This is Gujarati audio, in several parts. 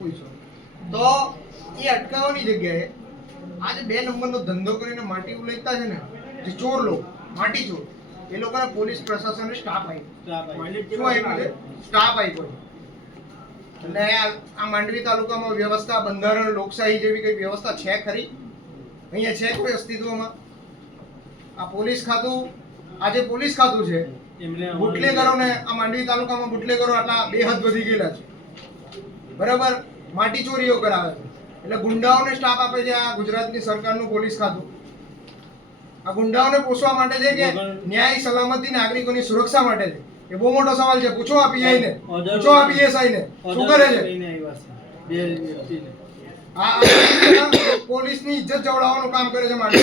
તો એ અટકાવવાની જગ્યાએ આજે બે નંબરનો ધંધો કરીને માટી ઉલેચતા છે ને જે ચોર લોકો માટી ચોર એ લોકોને પોલીસ પ્રશાસનને સ્ટાફ આપ્યો. સ્ટાફ આપ્યો. એટલે આ માંડવી તાલુકામાં વ્યવસ્થા બંધારણ લોકશાહી જેવી કઈ વ્યવસ્થા છે ખરી? અહીંયા છે કોઈ અસ્તિત્વમાં? આ પોલીસ ખાતું આ જે પોલીસ ખાતું છે બુટલેગરોને આ માંડવી તાલુકામાં બુટલેગરો આટલા બેહદ વધી ગયેલા છે. બરાબર? માટી ચોરીઓ કરાવે છે. એટલે ગુંડાઓને સ્ટાફ આપે છે આ ગુજરાતની સરકારનું પોલીસ ખાતું. આ ગુંડાઓને પોષવા માટે છે કે ન્યાય સલામતી નાગરિકોની સુરક્ષા માટે છે. એ બહુ મોટો સવાલ છે. પૂછો આ પીઆઈ ને. પૂછો આ પીએસઆઈ ને. શું કરે છે? આ પોલીસની ઇજ્જત જવડાવવાનું કામ કરે છે માટે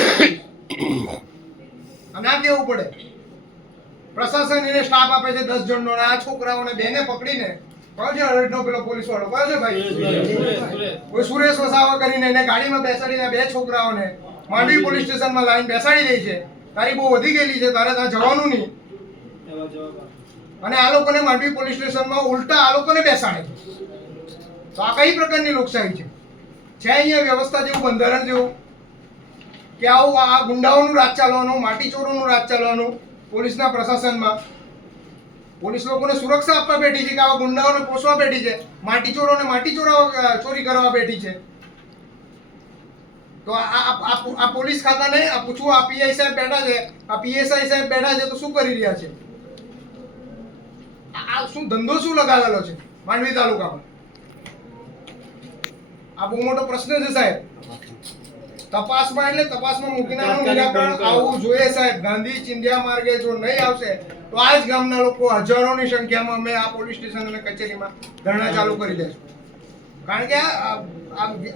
અને આ કેવું પડે. પ્રશાસન એને સ્ટાફ આપે છે દસ જણનો આ છોકરાઓને બેને પકડીને કયો છે પેલો પોલીસ વાળો કયો છે ભાઈ કોઈ સુરેશ વસાવા કરીને એને ગાડીમાં બેસાડીને બે છોકરાઓને માંડવી પોલીસ સ્ટેશનમાં લાઈન બેસાડી દે છે. તારી બહુ વધી ગયેલી છે તારે ત્યાં જવાનું નહીં. અને આ લોકોને માંડવી પોલીસ સ્ટેશનમાં ઉલટા આ લોકોને બેસાડે છે. તો આ કઈ પ્રકારની લોકશાહી છે? છે અહીંયા વ્યવસ્થા જેવું બંધારણ જેવું? કે આવું આ ગુંડાઓનું રાજ ચાલવાનું માટી ચોરોનું રાજ ચાલવાનું પોલીસના પ્રશાસનમાં? પોલીસ લોકોને સુરક્ષા આપવા બેઠી છે કે આવા ગુંડાઓને પોષવા બેઠી છે? માટી ચોરોને માટી ચોરા ચોરી કરવા બેઠી છે? તો આ પોલીસ ખાતાને આ પૂછવું, આ પીઆઈ સાહેબ બેઠા છે, આ પીએસઆઈ સાહેબ બેઠા છે, તો શું કરી રહ્યા છે? આ શું ધંધો શું લગાવેલો છે માંડવી તાલુકામાં? આ બહુ મોટો પ્રશ્ન છે સાહેબ. તપાસમાં એટલે તપાસમાં મૂકી નાખવાનું નિરાકરણ આવવું જોઈએ સાહેબ. ગાંધી ચિંધ્યા માર્ગે જો નહીં આવશે તો આ જ ગામના લોકો હજારોની સંખ્યામાં અમે આ પોલીસ સ્ટેશન અને કચેરીમાં ધરણા ચાલુ કરી દઈશું. કારણ કે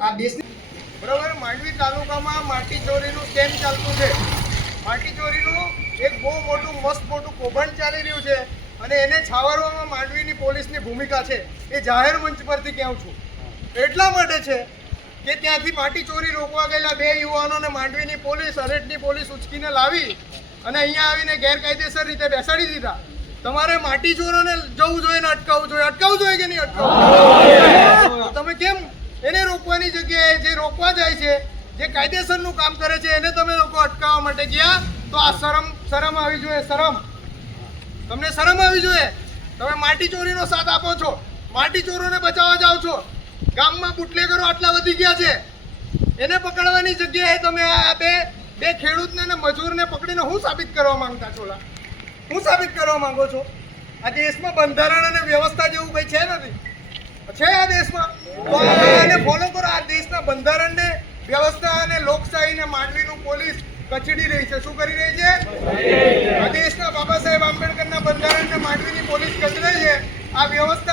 આ દેશની બરાબર માંડવી તાલુકામાં માટી ચોરીનું કેમ ચાલતું છે. માટી ચોરીનું એક બહુ મોટું મસ્ત મોટું કૌભાંડ ચાલી રહ્યું છે અને એને છાવરવામાં માંડવીની પોલીસની ભૂમિકા છે. એ જાહેર મંચ પરથી કહું છું? એટલા માટે છે કે ત્યાંથી માટી ચોરી રોકવા ગયેલા બે યુવાનોને માંડવીની પોલીસ અરેટની પોલીસ ઉચકીને લાવી અને અહીંયા આવીને ગેરકાયદેસર રીતે બેસાડી દીધા. તમારે માટી ચોરોને જવું જોઈએ ને અટકાવવું જોઈએ? અટકાવવું જોઈએ કે નહીં અટકાવવું તમે કેમ એને રોકવાની જગ્યાએ જે રોકવા જાય છે, જે કાયદેસરનું કામ કરે છે, એને તમે લોકો અટકાવવા માટે ગયા? તો આ શરમ શરમ આવી જોઈએ, શરમ. તમને શરમ આવી જોઈએ? તમે માટી ચોરીનો સાથ આપો છો? માટી ચોરોને બચાવવા જાઓ છો? ગામમાં બુટલેગરો આટલા વધી ગયા છે. એને પકડવાની જગ્યાએ તમે આ બે બે ખેડૂતને અને મજૂરને પકડીને હું સાબિત કરવા માંગતા છો હું સાબિત કરવા માંગો છો? આ દેશમાં બંધારણ અને વ્યવસ્થા જેવું કંઈ છે નથી. છે આ દેશમાં? તો આને ફોલો કરો. આ દેશના બંધારણને વ્યવસ્થા અને લોકશાહીને માંડવીનું પોલીસ કચડી રહી છે. શું કરી રહી છે? આ દેશના બાબા સાહેબ આંબેડકરના બંધારણને માંડવીની પોલીસ કચડે છે. આ વ્યવસ્થાને